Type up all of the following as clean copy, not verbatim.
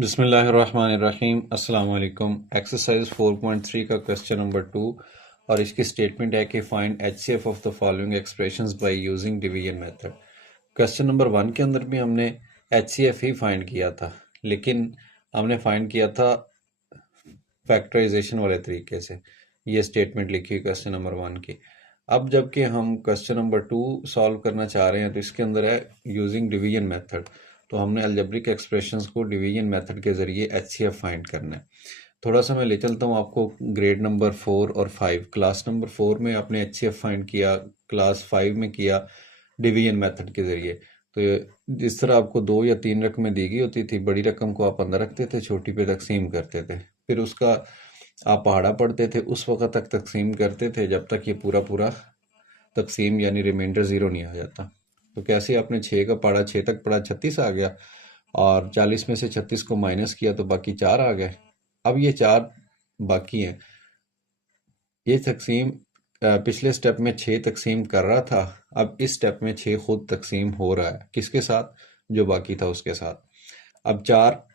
बिस्मिल्लाहिर्रहमानिर्रहीम। अस्सलाम वालेकुम। एक्सरसाइज 4.3 का क्वेश्चन नंबर 2 और इसकी स्टेटमेंट है कि find HCF of the following expressions by using division method. Question number 1 के अंदर भी हमने एचसीएफ ही फाइंड किया था, लेकिन हमने फाइंड किया था फैक्टराइजेशन वाले तरीके से। ये स्टेटमेंट लिखी हुई क्वेश्चन नंबर 1 की। अब जबकि हम क्वेश्चन नंबर 2 सॉल्व करना चाह रहे हैं तो इसके अंदर है यूजिंग डिवीजन मेथड। तो हमने अलजेब्रिक एक्सप्रेशंस को डिवीजन मेथड के ज़रिए एचसीएफ फाइंड करना है। थोड़ा सा मैं ले चलता हूँ आपको ग्रेड नंबर 4 और 5। क्लास नंबर 4 में आपने एचसीएफ फाइंड किया, क्लास 5 में किया डिवीजन मेथड के ज़रिए। तो जिस तरह आपको 2 या 3 रकमें दी गई होती थी, बड़ी रकम को आप अंदर रखते थे, छोटी पे तकसीम करते थे, फिर उसका आप पहाड़ा पढ़ते थे, उस वक्त तक तकसीम करते थे जब तक ये पूरा पूरा तकसीम यानी रिमाइंडर ज़ीरो नहीं आ जाता। तो कैसे आपने 6 का पढ़ा, 6 तक पढ़ा, 36 आ गया और 40 में से 36 को माइनस किया तो बाकी 4 आ गए। अब ये 4 बाकी हैं। ये तकसीम पिछले स्टेप में 6 तकसीम कर रहा था, अब इस स्टेप में 6 खुद तकसीम हो रहा है। किसके साथ? जो बाकी था उसके साथ। अब 4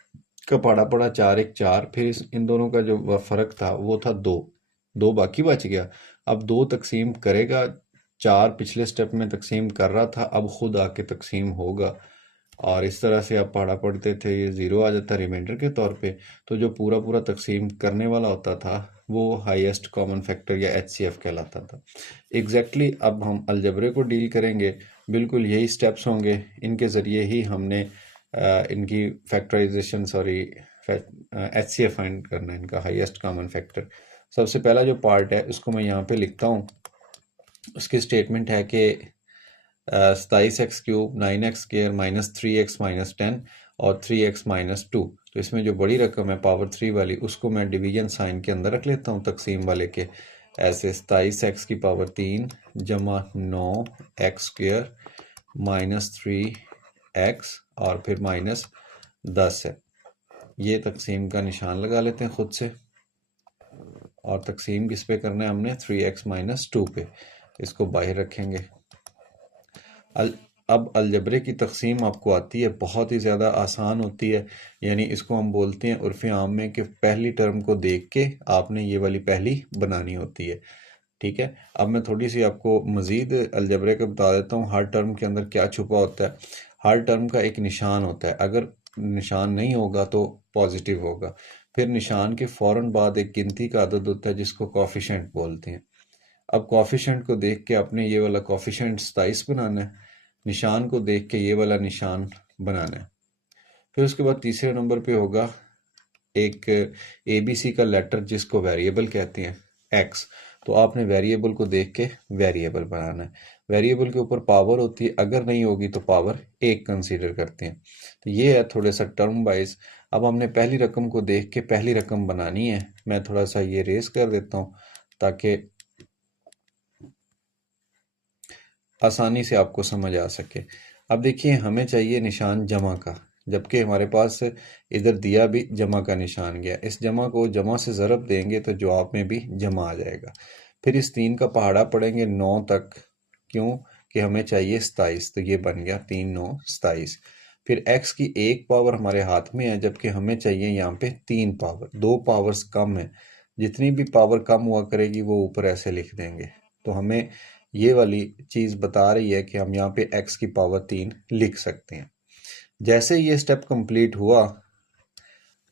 का पढ़ा पढ़ा, 4 एक 4, फिर इन दोनों का जो फ़र्क था वो था 2, 2 बाकी बच गया। अब 2 तकसीम करेगा, 4 पिछले स्टेप में तकसीम कर रहा था, अब खुद आके तकसीम होगा। और इस तरह से आप पढ़ा पढ़ते थे, ये ज़ीरो आ जाता रिमाइंडर के तौर पे। तो जो पूरा पूरा तकसीम करने वाला होता था वो हाईएस्ट कॉमन फैक्टर या एचसीएफ कहलाता था। एग्जैक्टली अब हम अलजबरे को डील करेंगे, बिल्कुल यही स्टेप्स होंगे, इनके ज़रिए ही हमने इनकी फैक्टराइजेशन सॉरी एचसीएफ फाइंड करना है, इनका हाईएस्ट कॉमन फैक्टर। सबसे पहला जो पार्ट है उसको मैं यहाँ पे लिखता हूँ। उसकी स्टेटमेंट है कि 27x³ 9x² -3x -10 और 3x -2। तो इसमें जो बड़ी रकम है पावर 3 वाली, उसको मैं डिवीजन साइन के अंदर रख लेता हूँ तकसीम वाले के। ऐसे 27x की पावर 3 जमा 9x² -3x और फिर -10 है। ये तकसीम का निशान लगा लेते हैं खुद से। और तकसीम किस पे करना है हमने? 3x -2 पे। इसको बाहर रखेंगे। अब अलजबरे की तकसीम आपको आती है, बहुत ही ज़्यादा आसान होती है। यानी इसको हम बोलते हैं उर्फ़ आम में कि पहली टर्म को देख के आपने ये वाली पहली बनानी होती है। ठीक है, अब मैं थोड़ी सी आपको मज़ीद अलजबरे का बता देता हूँ हर टर्म के अंदर क्या छुपा होता है। हर टर्म का एक निशान होता है, अगर निशान नहीं होगा तो पॉजिटिव होगा। फिर निशान के फ़ौरन बाद एक गिनती का अदद होता है जिसको कोफिशेंट बोलते हैं। अब कोफिशेंट को देख के आपने ये वाला कोफिशेंट 27 बनाना है, निशान को देख के ये वाला निशान बनाना है। फिर उसके बाद तीसरे नंबर पे होगा एक ABC का लेटर जिसको वेरिएबल कहते हैं, एक्स। तो आपने वेरिएबल को देख के वेरिएबल बनाना है। वेरिएबल के ऊपर पावर होती है, अगर नहीं होगी तो पावर 1 कंसीडर करते हैं। तो ये है थोड़ा सा टर्म वाइज। अब हमने पहली रकम को देख के पहली रकम बनानी है। मैं थोड़ा सा ये रेस कर देता हूँ ताकि आसानी से आपको समझ आ सके। अब देखिए हमें चाहिए निशान जमा का, जबकि हमारे पास इधर दिया भी जमा का निशान गया। इस जमा को जमा से ज़रब देंगे तो जवाब में भी जमा आ जाएगा। फिर इस 3 का पहाड़ा पढ़ेंगे 9 तक, क्यों कि हमें चाहिए 27। तो ये बन गया 3 9 27। फिर x की 1 पावर हमारे हाथ में है, जबकि हमें चाहिए यहाँ पे 3 पावर। 2 पावर्स कम है, जितनी भी पावर कम हुआ करेगी वो ऊपर ऐसे लिख देंगे। तो हमें ये वाली चीज़ बता रही है कि हम यहाँ पे x की पावर 3 लिख सकते हैं। जैसे ये स्टेप कंप्लीट हुआ,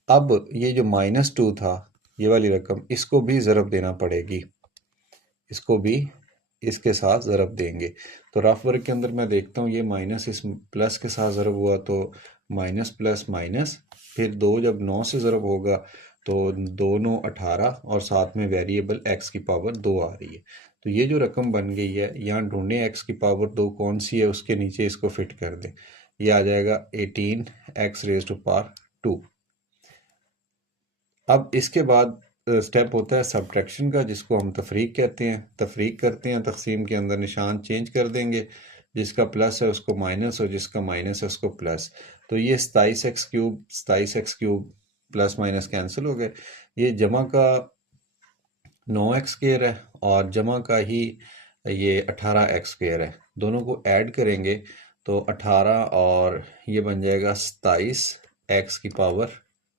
अब ये जो -2 था, ये वाली रकम, इसको भी ज़रब देना पड़ेगी। इसको भी इसके साथ ज़रब देंगे। तो रफ वर्क के अंदर मैं देखता हूँ ये माइनस इस प्लस के साथ ज़रब हुआ तो माइनस प्लस माइनस, फिर 2 जब 9 से ज़रब होगा तो 2 9 18 और साथ में वेरिएबल x की पावर 2 आ रही है। तो ये जो रकम बन गई है, यहाँ ढूंढें x की पावर 2 कौन सी है, उसके नीचे इसको फिट कर दें। ये आ जाएगा 18x रेज़ टू पावर 2। अब इसके बाद स्टेप होता है सब्ट्रैक्शन का, जिसको हम तफरीक कहते हैं। तफरीक करते हैं, तकसीम के अंदर निशान चेंज कर देंगे, जिसका प्लस है उसको माइनस और जिसका माइनस है उसको प्लस। तो ये 27x³ प्लस माइनस कैंसिल हो गए। ये जमा का 9x² है और जमा का ही ये 18x² है। दोनों को ऐड करेंगे तो 18 और ये बन जाएगा 27 x की पावर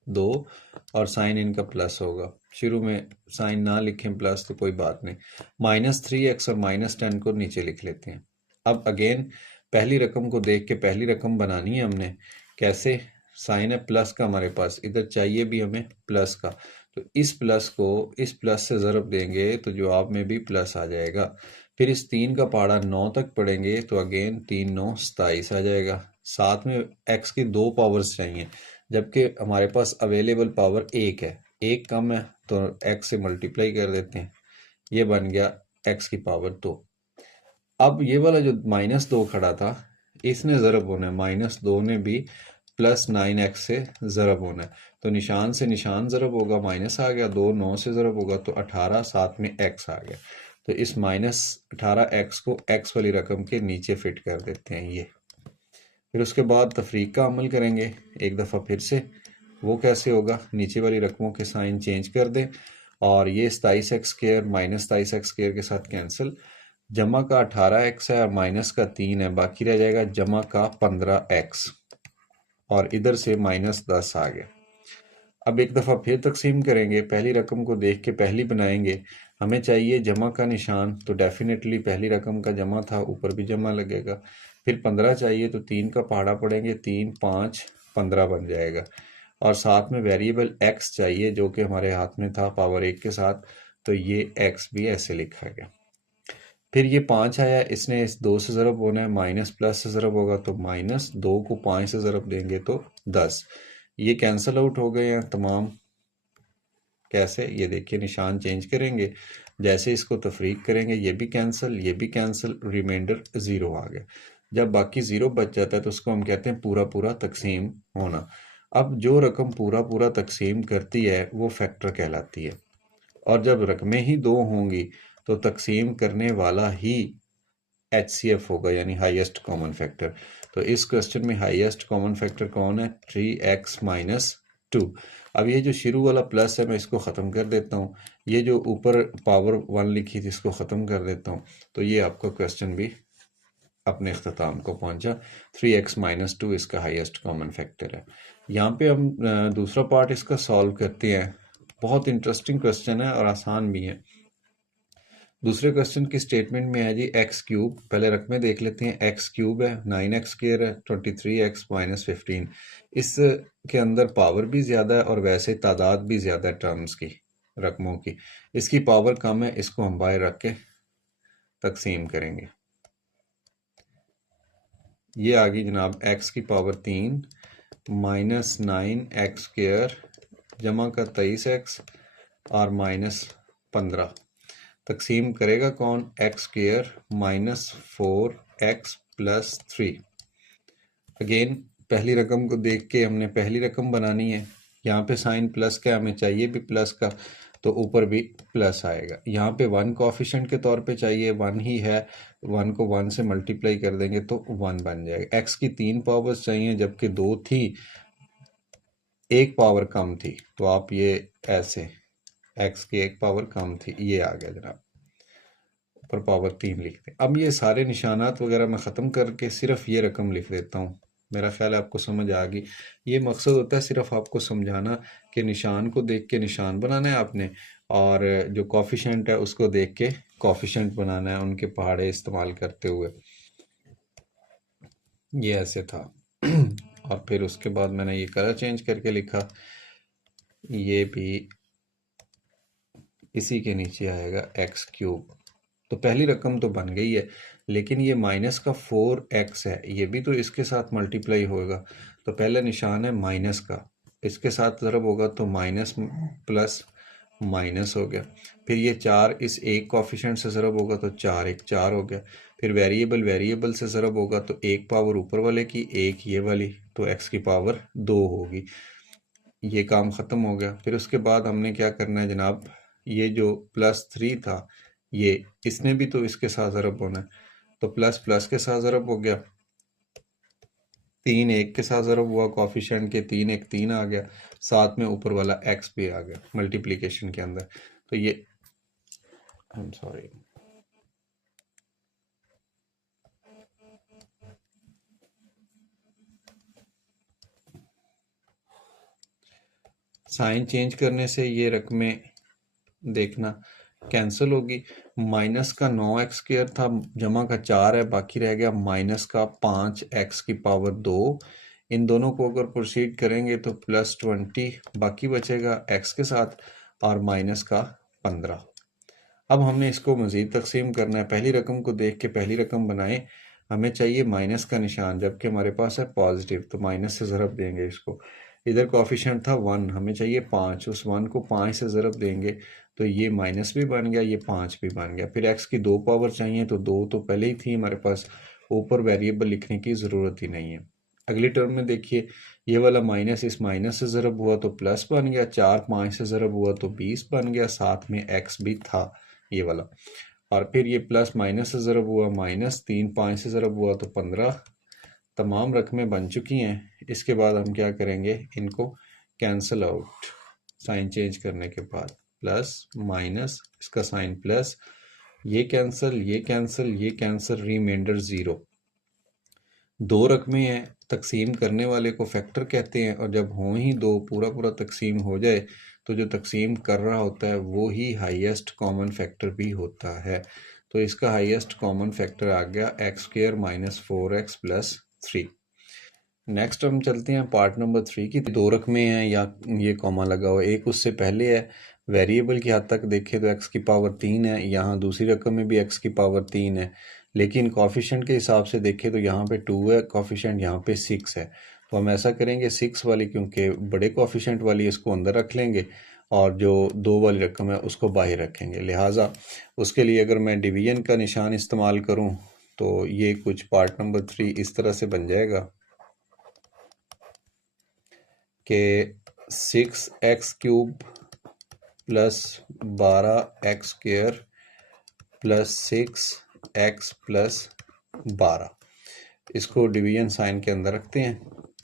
2 और साइन इनका प्लस होगा। शुरू में साइन ना लिखें प्लस तो कोई बात नहीं। -3x और -10 को नीचे लिख लेते हैं। अब अगेन पहली रकम को देख के पहली रकम बनानी है हमने। कैसे? साइन है प्लस का हमारे पास, इधर चाहिए भी हमें प्लस का, तो इस प्लस को इस प्लस से ज़रब देंगे तो जवाब में भी प्लस आ जाएगा। फिर इस 3 का पहाड़ा 9 तक पढ़ेंगे तो अगेन 3 9 27 आ जाएगा। साथ में x की 2 पावर्स चाहिए, जबकि हमारे पास अवेलेबल पावर 1 है, 1 कम है तो x से मल्टीप्लाई कर देते हैं, ये बन गया x की पावर 2। अब ये वाला जो -2 खड़ा था इसने ज़रब होना है, -2 ने भी +9x से ज़रब होना है, तो निशान से निशान ज़रब होगा, माइनस आ गया, 2 9 से ज़रब होगा तो 18, साथ में x आ गया। तो इस -18x को x वाली रकम के नीचे फिट कर देते हैं ये। फिर उसके बाद तफरीक का अमल करेंगे एक दफ़ा फिर से। वो कैसे होगा? नीचे वाली रकमों के साइन चेंज कर दें और ये 27x² -27x² के साथ कैंसिल, जमा का 18x है और माइनस का 3 है, बाकी रह जाएगा जमा का 15x और इधर से -10 आ गया। अब एक दफ़ा फिर तकसीम करेंगे, पहली रकम को देख के पहली बनाएंगे। हमें चाहिए जमा का निशान, तो डेफिनेटली पहली रकम का जमा था, ऊपर भी जमा लगेगा। फिर 15 चाहिए तो 3 का पहाड़ा पड़ेंगे, 3 5 15 बन जाएगा। और साथ में वेरिएबल x चाहिए जो कि हमारे हाथ में था पावर 1 के साथ, तो ये x भी ऐसे लिखा गया। फिर ये 5 आया, इसने इस 2 से ज़रब होना है, माइनस प्लस से ज़रब होगा तो -2 को 5 से ज़रब देंगे तो 10। ये कैंसिल आउट हो गए हैं तमाम। कैसे? ये देखिए निशान चेंज करेंगे, जैसे इसको तफरीक करेंगे ये भी कैंसिल, रिमाइंडर 0 आ गया। जब बाकी 0 बच जाता है तो उसको हम कहते हैं पूरा पूरा तकसीम होना। अब जो रकम पूरा पूरा तकसीम करती है वो फैक्टर कहलाती है, और जब रकमें ही 2 होंगी तो तकसीम करने वाला ही HCF होगा, यानी हाईएस्ट कॉमन फैक्टर। तो इस क्वेश्चन में हाईएस्ट कॉमन फैक्टर कौन है? 3x - 2। अब ये जो शुरू वाला प्लस है मैं इसको ख़त्म कर देता हूँ, ये जो ऊपर पावर 1 लिखी थी इसको ख़त्म कर देता हूँ, तो ये आपका क्वेश्चन भी अपने अख्ताम को पहुंचा। 3x - 2 इसका हाईएस्ट कॉमन फैक्टर है। यहाँ पे हम दूसरा पार्ट इसका सॉल्व करते हैं। बहुत इंटरेस्टिंग क्वेश्चन है और आसान भी है। दूसरे क्वेश्चन की स्टेटमेंट में है जी x³, पहले रकमें देख लेते हैं। x³ है, 9x² है, 23x - 15। इसके अंदर पावर भी ज़्यादा है और वैसे तादाद भी ज़्यादा है टर्म्स की, रकमों की। इसकी पावर कम है, इसको हम बाहर रख के तकसीम करेंगे। ये आ गई जनाब x की पावर 3 -9x² जमा का 23x और -15। तकसीम करेगा कौन? x² -4x + 3। अगेन पहली रकम को देख के हमने पहली रकम बनानी है। यहाँ पे साइन प्लस का, हमें चाहिए भी प्लस का, तो ऊपर भी प्लस आएगा। यहाँ पे 1 कोफिशिएंट के तौर पे चाहिए, 1 ही है, 1 को 1 से मल्टीप्लाई कर देंगे तो 1 बन जाएगा। x की 3 पावर्स चाहिए जबकि 2 थी, 1 पावर कम थी, तो आप ये ऐसे x की 1 पावर कम थी, ये आ गया जनाब, ऊपर पावर 3 लिखते हैं। अब ये सारे निशानात वगैरह मैं ख़त्म करके सिर्फ ये रकम लिख देता हूँ। मेरा ख्याल है आपको समझ आ गई। ये मकसद होता है सिर्फ आपको समझाना कि निशान को देख के निशान बनाना है आपने, और जो कॉफिशेंट है उसको देख के कॉफिशेंट बनाना है, उनके पहाड़े इस्तेमाल करते हुए। ये ऐसे था। और फिर उसके बाद मैंने ये कलर चेंज करके लिखा, ये भी इसी के नीचे आएगा x³। तो पहली रकम तो बन गई है, लेकिन ये माइनस का 4x है, ये भी तो इसके साथ मल्टीप्लाई होगा। तो पहला निशान है माइनस का, इसके साथ ज़रब होगा तो माइनस प्लस माइनस हो गया। फिर ये 4 इस एक कॉफिशेंट से ज़रब होगा तो 4 1 4 हो गया। फिर वेरिएबल से ज़रब होगा तो 1 पावर ऊपर वाले की, 1 ये वाली, तो x की पावर 2 होगी। ये काम ख़त्म हो गया। फिर उसके बाद हमने क्या करना है जनाब, ये जो +3 था, ये इसने भी तो इसके साथ ज़रब होना है, तो प्लस प्लस के साथ ज़रब हो गया, 3 1 के साथ ज़रब हुआ, कॉफिशेंट के 3 1 3 आ गया, साथ में ऊपर वाला x भी आ गया मल्टीप्लिकेशन के अंदर। तो ये सॉरी, साइन चेंज करने से ये रकमें देखना कैंसिल होगी। माइनस का 9x² था, जमा का 4 है, बाकी रह गया माइनस का 5x⁻²। इन दोनों को अगर प्रोसीड करेंगे तो +20 बाकी बचेगा x के साथ और माइनस का 15। अब हमने इसको मज़ीद तकसीम करना है। पहली रकम को देख के पहली रकम बनाएं। हमें चाहिए माइनस का निशान, जबकि हमारे पास है पॉजिटिव, तो माइनस से ज़रब देंगे इसको। इधर कोफिशिएंट था 1, हमें चाहिए 5, उस 1 को 5 से ज़रब देंगे तो ये माइनस भी बन गया, ये 5 भी बन गया। फिर x की 2 पावर चाहिए, तो 2 तो पहले ही थी हमारे पास, ऊपर वेरिएबल लिखने की ज़रूरत ही नहीं है। अगली टर्म में देखिए, ये वाला माइनस इस माइनस से ज़रब हुआ तो प्लस बन गया, 4 5 से ज़रब हुआ तो 20 बन गया, साथ में x भी था ये वाला। और फिर ये प्लस माइनस से ज़रब हुआ माइनस, 3 5 से ज़रब हुआ तो 15। तमाम रकमें बन चुकी हैं। इसके बाद हम क्या करेंगे, इनको कैंसिल आउट साइन चेंज करने के बाद। प्लस माइनस, इसका साइन प्लस, ये कैंसिल, ये कैंसिल, ये कैंसिल, रिमाइंडर 0। दो रकमें हैं, तकसीम करने वाले को फैक्टर कहते हैं, और जब हों ही दो, पूरा पूरा तकसीम हो जाए, तो जो तकसीम कर रहा होता है वो ही हाईएस्ट कॉमन फैक्टर भी होता है। तो इसका हाईएस्ट कॉमन फैक्टर आ गया x² - 4x + 3। नेक्स्ट हम चलते हैं पार्ट नंबर 3 की। दो रकमें हैं या ये कॉमा लगा हुआ, एक उससे पहले है। वेरिएबल की हद तक देखें तो x की पावर 3 है, यहाँ दूसरी रकम में भी x की पावर 3 है, लेकिन कॉफिशेंट के हिसाब से देखें तो यहाँ पे 2 है कॉफिशेंट, यहाँ पे 6 है। तो हम ऐसा करेंगे 6 वाली, क्योंकि बड़े कॉफिशेंट वाली, इसको अंदर रख लेंगे और जो 2 वाली रकम है उसको बाहर रखेंगे। लिहाजा उसके लिए अगर मैं डिवीजन का निशान इस्तेमाल करूँ तो ये कुछ पार्ट नंबर 3 इस तरह से बन जाएगा कि 6x³ + 12x² + 6x + 12, इसको डिवीजन साइन के अंदर रखते हैं।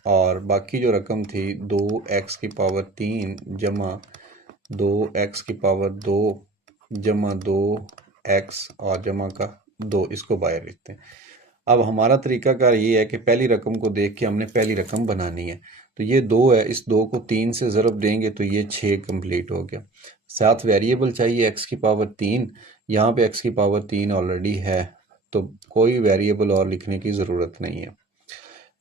और बाकी जो रकम थी 2x की पावर 3 जमा 2x की पावर 2 जमा 2x और जमा का 2, इसको बाहर लिखते हैं। अब हमारा तरीकाकार ये है कि पहली रकम को देख के हमने पहली रकम बनानी है। तो ये 2 है, इस 2 को 3 से ज़रब देंगे तो ये 6 कंप्लीट हो गया। साथ वेरिएबल चाहिए x की पावर 3, यहाँ पे x की पावर 3 ऑलरेडी है, तो कोई वेरिएबल और लिखने की ज़रूरत नहीं है।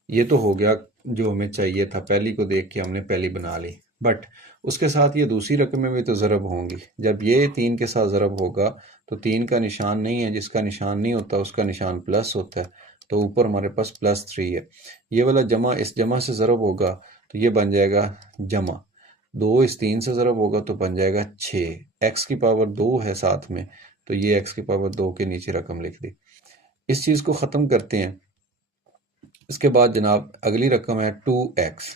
ये तो हो गया जो हमें चाहिए था, पहली को देख के हमने पहली बना ली। बट उसके साथ ये दूसरी रकमें भी तो ज़रब होंगी। जब ये 3 के साथ ज़रब होगा तो 3 का निशान नहीं है, जिसका निशान नहीं होता उसका निशान प्लस होता है, तो ऊपर हमारे पास +3 है। ये वाला जमा इस जमा से ज़रब होगा तो ये बन जाएगा जमा, 2 इस 3 से ज़रब होगा तो बन जाएगा 6, x की पावर 2 है साथ में, तो ये x की पावर 2 के नीचे रकम लिख दी। इस चीज़ को ख़त्म करते हैं। इसके बाद जनाब अगली रकम है 2x,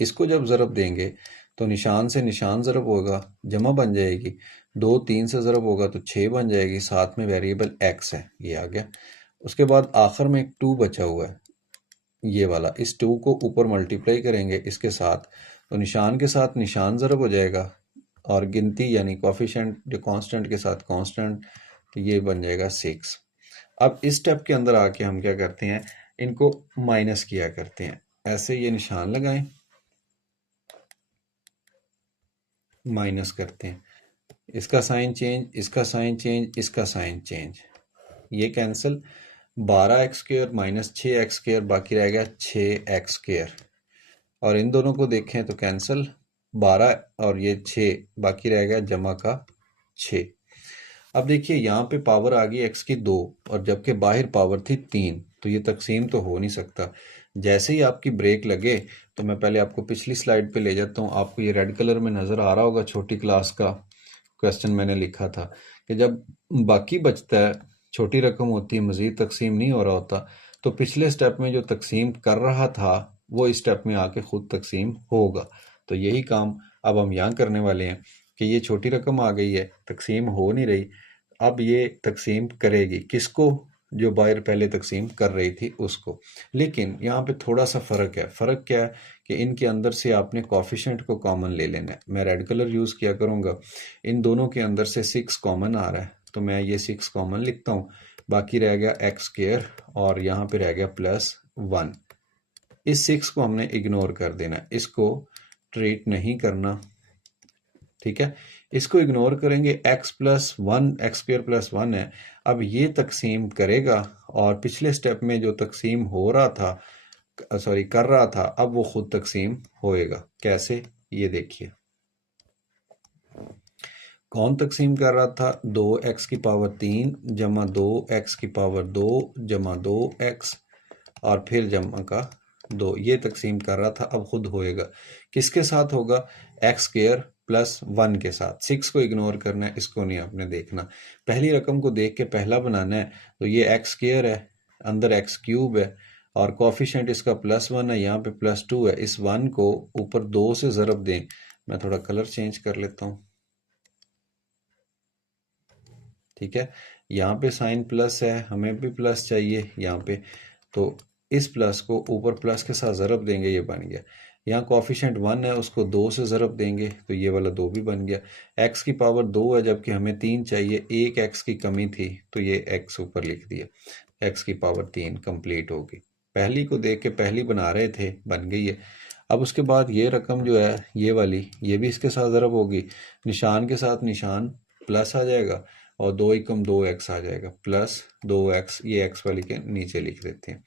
इसको जब ज़रब देंगे तो निशान से निशान ज़रब होगा, जमा बन जाएगी, 2 3 से ज़रब होगा तो 6 बन जाएगी, साथ में वेरिएबल x है, ये आ गया। उसके बाद आखिर में एक 2 बचा हुआ है, ये वाला, इस 2 को ऊपर मल्टीप्लाई करेंगे इसके साथ, तो निशान के साथ निशान ज़रब हो जाएगा और गिनती यानी कोफिशिएंट जो कांस्टेंट के साथ कांस्टेंट, तो ये बन जाएगा 6। अब इस स्टेप के अंदर आके हम क्या करते हैं, इनको माइनस किया करते हैं। ऐसे ये निशान लगाएं, माइनस करते हैं, इसका साइन चेंज, इसका साइन चेंज, इसका साइन चेंज, ये कैंसिल। 12x² - 6x², बाकी रह गया 6x², और इन दोनों को देखें तो कैंसिल, 12 और ये 6 बाकी रह गया जमा का 6। अब देखिए यहाँ पे पावर आ गई x की 2 और जबकि बाहर पावर थी 3, तो ये तकसीम तो हो नहीं सकता। जैसे ही आपकी ब्रेक लगे, तो मैं पहले आपको पिछली स्लाइड पे ले जाता हूँ। आपको ये रेड कलर में नज़र आ रहा होगा, छोटी क्लास का क्वेश्चन मैंने लिखा था कि जब बाकी बचता है, छोटी रकम होती है, मज़ीद तकसीम नहीं हो रहा होता, तो पिछले स्टेप में जो तकसीम कर रहा था वो इस स्टेप में आके खुद तकसीम होगा। तो यही काम अब हम यहाँ करने वाले हैं कि ये छोटी रकम आ गई है, तकसीम हो नहीं रही, अब ये तकसीम करेगी किसको, जो बाहर पहले तकसीम कर रही थी उसको। लेकिन यहाँ पे थोड़ा सा फ़र्क है। फ़र्क क्या है कि इनके अंदर से आपने कोफिशिएंट को कॉमन ले लेना है। मैं रेड कलर यूज़ किया करूँगा। इन दोनों के अंदर से 6 कॉमन आ रहा है, तो मैं ये 6 कॉमन लिखता हूँ, बाकी रह गया x² और यहाँ पे रह गया +1। इस 6 को हमने इग्नोर कर देना, इसको ट्रीट नहीं करना, ठीक है, इसको इग्नोर करेंगे। X plus one, x square plus one है। अब ये तकसीम करेगा और पिछले स्टेप में जो तकसीम हो रहा था, सॉरी कर रहा था, अब वो खुद तकसीम होएगा। कैसे, ये देखिए। कौन तकसीम कर रहा था? 2x³ जमा 2x² जमा 2x और फिर जमा का 2, ये तकसीम कर रहा था, अब खुद होएगा। किसके साथ होगा? x² प्लस 1 के साथ। 6 को इग्नोर करना है, इसको नहीं आपने देखना। पहली रकम को देख के पहला बनाना है। तो ये x² है, अंदर x³ है और कोफिशिएंट इसका +1 है, यहाँ पे +2 है। इस 1 को ऊपर 2 से ज़रब दें। मैं थोड़ा कलर चेंज कर लेता हूँ, ठीक है। यहाँ पे साइन प्लस है, हमें भी प्लस चाहिए यहाँ पे, तो इस प्लस को ऊपर प्लस के साथ ज़रब देंगे, ये बन गया। यहाँ कोफिशिएंट 1 है, उसको 2 से ज़रब देंगे तो ये वाला 2 भी बन गया। x की पावर 2 है जबकि हमें 3 चाहिए, एक x की कमी थी तो ये x ऊपर लिख दिया। x की पावर 3 कंप्लीट होगी। पहली को देख के पहली बना रहे थे, बन गई है। अब उसके बाद ये रकम जो है ये वाली, ये भी इसके साथ ज़रब होगी। निशान के साथ निशान प्लस आ जाएगा और 2 एकम 2x आ जाएगा, प्लस 2x, ये x वाली के नीचे लिख देते हैं।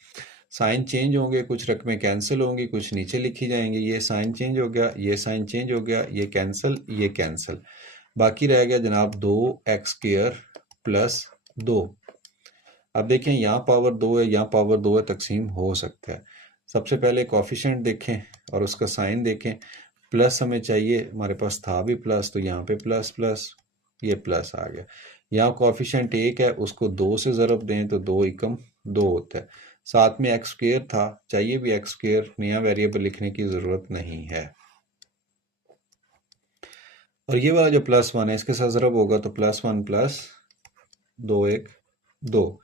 साइन चेंज होंगे, कुछ रकमें कैंसिल होंगी, कुछ नीचे लिखी जाएंगी। ये साइन चेंज हो गया, ये साइन चेंज हो गया, ये कैंसिल, ये कैंसिल। बाकी रह गया जनाब 2x² प्लस 2। अब देखें, यहाँ पावर 2 है, यहाँ पावर 2 है, तकसीम हो सकता है। सबसे पहले कोफिशिएंट देखें और उसका साइन देखें। प्लस हमें चाहिए, हमारे पास था भी प्लस, तो यहाँ पे प्लस प्लस, ये प्लस आ गया। यहाँ कोफिशिएंट 1 है, उसको 2 से ज़रब दें तो 2 एकम 2 होता है। साथ में x² था, चाहिए भी x², नया वेरिएबल लिखने की ज़रूरत नहीं है। और ये वाला जो +1 है, इसके साथ ज़रब होगा तो +1 प्लस 2 1 2।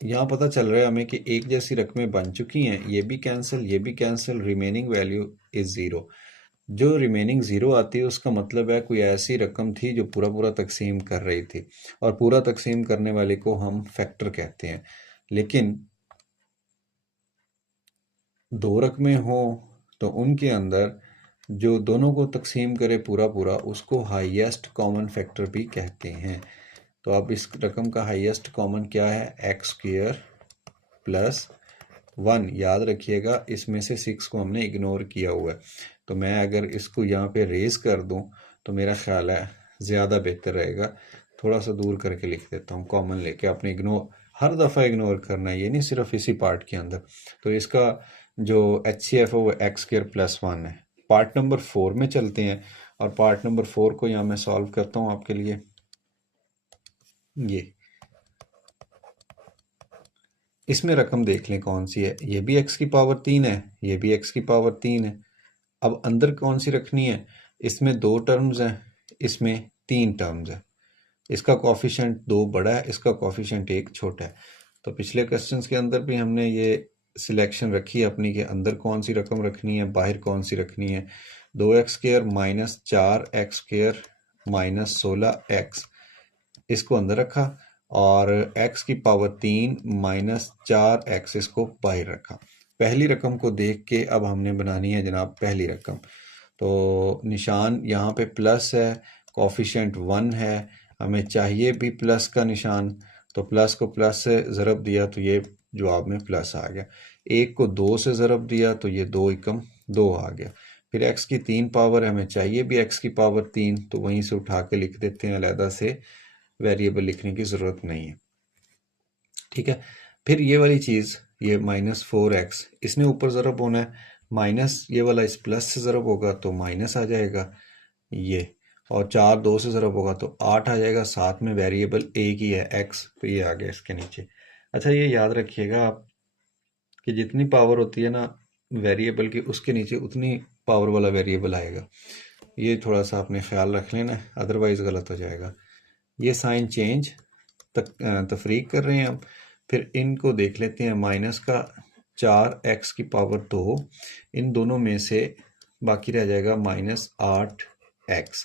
यहाँ पता चल रहा है हमें कि एक जैसी रकमें बन चुकी हैं। ये भी कैंसिल, ये भी कैंसिल, रिमेनिंग वैल्यू इज़ 0। जो रिमेनिंग 0 आती है उसका मतलब है कोई ऐसी रकम थी जो पूरा पूरा तकसीम कर रही थी, और पूरा तकसीम करने वाले को हम फैक्टर कहते हैं। लेकिन दो रकमें हों तो उनके अंदर जो दोनों को तकसीम करे पूरा पूरा, उसको हाईएस्ट कॉमन फैक्टर भी कहते हैं। तो अब इस रकम का हाईएस्ट कॉमन क्या है? x² plus 1। याद रखिएगा, इसमें से 6 को हमने इग्नोर किया हुआ है। तो मैं अगर इसको यहाँ पे रेज कर दूँ तो मेरा ख्याल है ज़्यादा बेहतर रहेगा। थोड़ा सा दूर करके लिख देता हूँ, कॉमन लेके। आपने इग्नोर हर दफ़ा इग्नोर करना है, ये नहीं सिर्फ इसी पार्ट के अंदर। तो इसका जो HCF है वो x² प्लस 1 है। पार्ट नंबर 4 में चलते हैं और पार्ट नंबर 4 को यहाँ मैं सॉल्व करता हूँ आपके लिए। ये इसमें रकम देख लें कौन सी है। ये भी x की पावर 3 है, ये भी x की पावर 3 है। अब अंदर कौन सी रखनी है? इसमें 2 टर्म्स हैं, इसमें 3 टर्म्स हैं। इसका कोफिशिएंट 2 बड़ा है, इसका कोफिशिएंट 1 छोटा है। तो पिछले क्वेश्चंस के अंदर भी हमने ये सिलेक्शन रखी है अपनी कि अंदर कौन सी रकम रखनी है, बाहर कौन सी रखनी है। 2x² minus 4x² minus 16x, इसको अंदर रखा, और x की पावर 3 माइनस 4x इसको बाहर रखा। पहली रकम को देख के अब हमने बनानी है जनाब पहली रकम। तो निशान यहाँ पे प्लस है, कोफिशिएंट 1 है, हमें चाहिए भी प्लस का निशान, तो प्लस को प्लस से ज़रब दिया तो ये जवाब में प्लस आ गया। एक को 2 से ज़रब दिया तो ये 2 एकम 2 आ गया। फिर x की 3 पावर है, हमें चाहिए भी x की पावर 3, तो वहीं से उठा के लिख देते हैं, अलहदा से वेरिएबल लिखने की ज़रूरत नहीं है, ठीक है। फिर ये वाली चीज़, ये -4x, इसने ऊपर ज़रब होना है, माइनस ये वाला इस प्लस से ज़रब होगा तो माइनस आ जाएगा ये, और 4 2 से ज़रब होगा तो 8 आ जाएगा। साथ में वेरिएबल एक ही है x, तो ये आ गया इसके नीचे। अच्छा, ये याद रखिएगा आप कि जितनी पावर होती है ना वेरिएबल की, उसके नीचे उतनी पावर वाला वेरिएबल आएगा। ये थोड़ा सा आपने ख्याल रख लेना, अदरवाइज़ गलत हो जाएगा। ये साइन चेंज तफरीक कर रहे हैं हम। फिर इनको देख लेते हैं, माइनस का 4x की पावर 2, इन दोनों में से बाकी रह जाएगा -8x।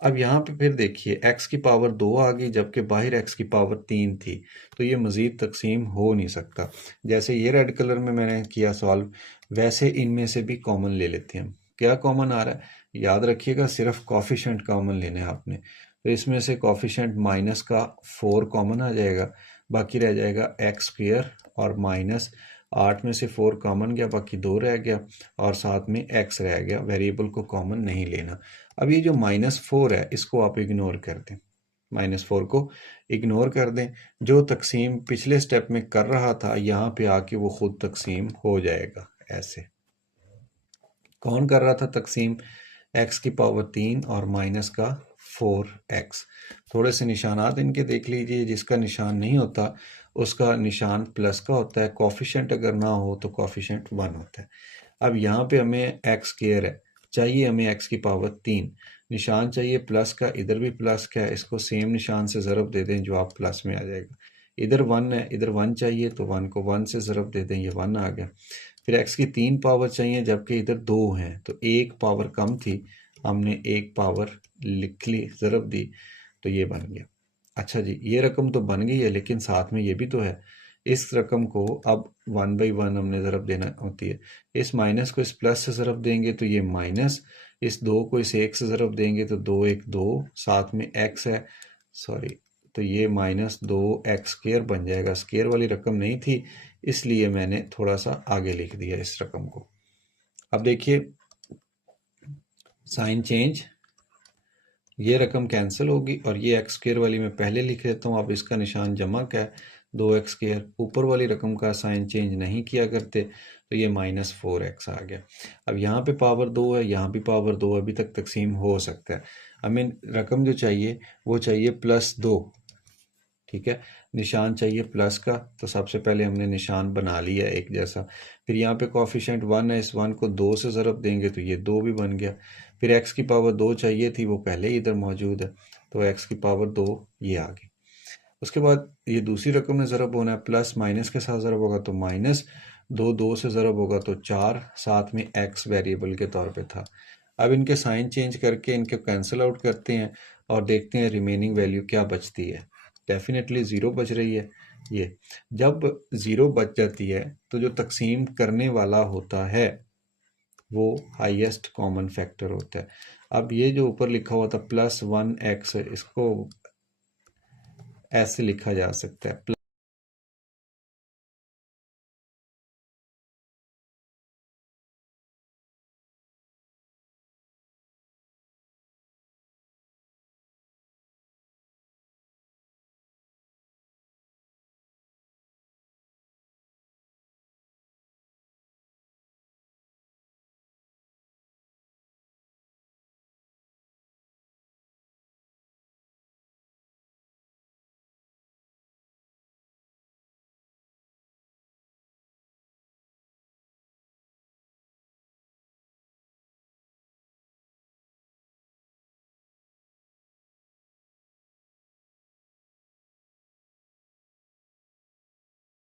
अब यहाँ पे फिर देखिए x की पावर 2 आ गई जबकि बाहर x की पावर 3 थी, तो ये मज़ीद तकसीम हो नहीं सकता। जैसे ये रेड कलर में मैंने किया सॉल्व, वैसे इनमें से भी कॉमन ले लेते हैं। क्या कॉमन आ रहा है, याद रखिएगा सिर्फ कॉफिशेंट कॉमन लेने हैं आपने। तो इसमें से कॉफिशेंट माइनस का 4 कॉमन आ जाएगा, बाकी रह जाएगा एक्स स्क्वेयर और माइनस 8 में से 4 कॉमन गया, बाकी 2 रह गया और साथ में एक्स रह गया, वेरिएबल को कॉमन नहीं लेना। अब ये जो -4 है इसको आप इग्नोर कर दें, -4 को इग्नोर कर दें। जो तकसीम पिछले स्टेप में कर रहा था यहाँ पे आके वो खुद तकसीम हो जाएगा। ऐसे कौन कर रहा था तकसीम, x की पावर 3 और माइनस का 4x। थोड़े से निशानात इनके देख लीजिए, जिसका निशान नहीं होता उसका निशान प्लस का होता है, कॉफिशेंट अगर ना हो तो कॉफिशेंट 1 होता है। अब यहाँ पे हमें एक्स स्क्वायर है, चाहिए हमें x की पावर 3, निशान चाहिए प्लस का, इधर भी प्लस का है, इसको सेम निशान से ज़रब दे दें जो आप प्लस में आ जाएगा। इधर 1 है, इधर 1 चाहिए तो 1 को 1 से ज़रब दे दें, ये 1 आ गया। फिर x की 3 पावर चाहिए जबकि इधर 2 हैं, तो एक पावर कम थी, हमने एक पावर लिख ली, ज़रब दी, तो ये बन गया। अच्छा जी, ये रकम तो बन गई है लेकिन साथ में ये भी तो है, इस रकम को अब 1/1 हमने ज़रब देना होती है। इस माइनस को इस प्लस से ज़रब देंगे तो ये माइनस, इस 2 को इस 1 से ज़रब देंगे तो 2 1 2, साथ में x है, सॉरी, तो ये -2x स्क्वायर बन जाएगा। स्क्वायर वाली रकम नहीं थी इसलिए मैंने थोड़ा सा आगे लिख दिया इस रकम को। अब देखिए साइन चेंज, ये रकम कैंसिल होगी और ये एक्स स्क्वायर वाली मैं पहले लिख लेता हूँ। अब इसका निशान जमा का है 2x स्क्वायर, ऊपर वाली रकम का साइन चेंज नहीं किया करते तो ये -4x आ गया। अब यहाँ पे पावर 2 है, यहाँ भी पावर 2, अभी तक तकसीम हो सकता है। हमें रकम जो चाहिए वो चाहिए +2, ठीक है, निशान चाहिए प्लस का, तो सबसे पहले हमने निशान बना लिया एक जैसा। फिर यहाँ पे कॉफिशेंट 1 है, इस 1 को 2 से ज़रब देंगे तो ये 2 भी बन गया। फिर x की पावर 2 चाहिए थी, वो पहले ही इधर मौजूद है, तो x की पावर 2 ये आ गई। उसके बाद ये दूसरी रकम में ज़रब होना है, प्लस माइनस के साथ ज़रब होगा तो माइनस, 2 से ज़रब होगा तो 4, साथ में x वेरिएबल के तौर पे था। अब इनके साइन चेंज करके इनके कैंसिल आउट करते हैं और देखते हैं रिमेनिंग वैल्यू क्या बचती है। डेफिनेटली 0 बच रही है। ये जब 0 बच जाती है तो जो तकसीम करने वाला होता है वो हाईएस्ट कॉमन फैक्टर होता है। अब ये जो ऊपर लिखा हुआ था +1x, इसको ऐसे लिखा जा सकता है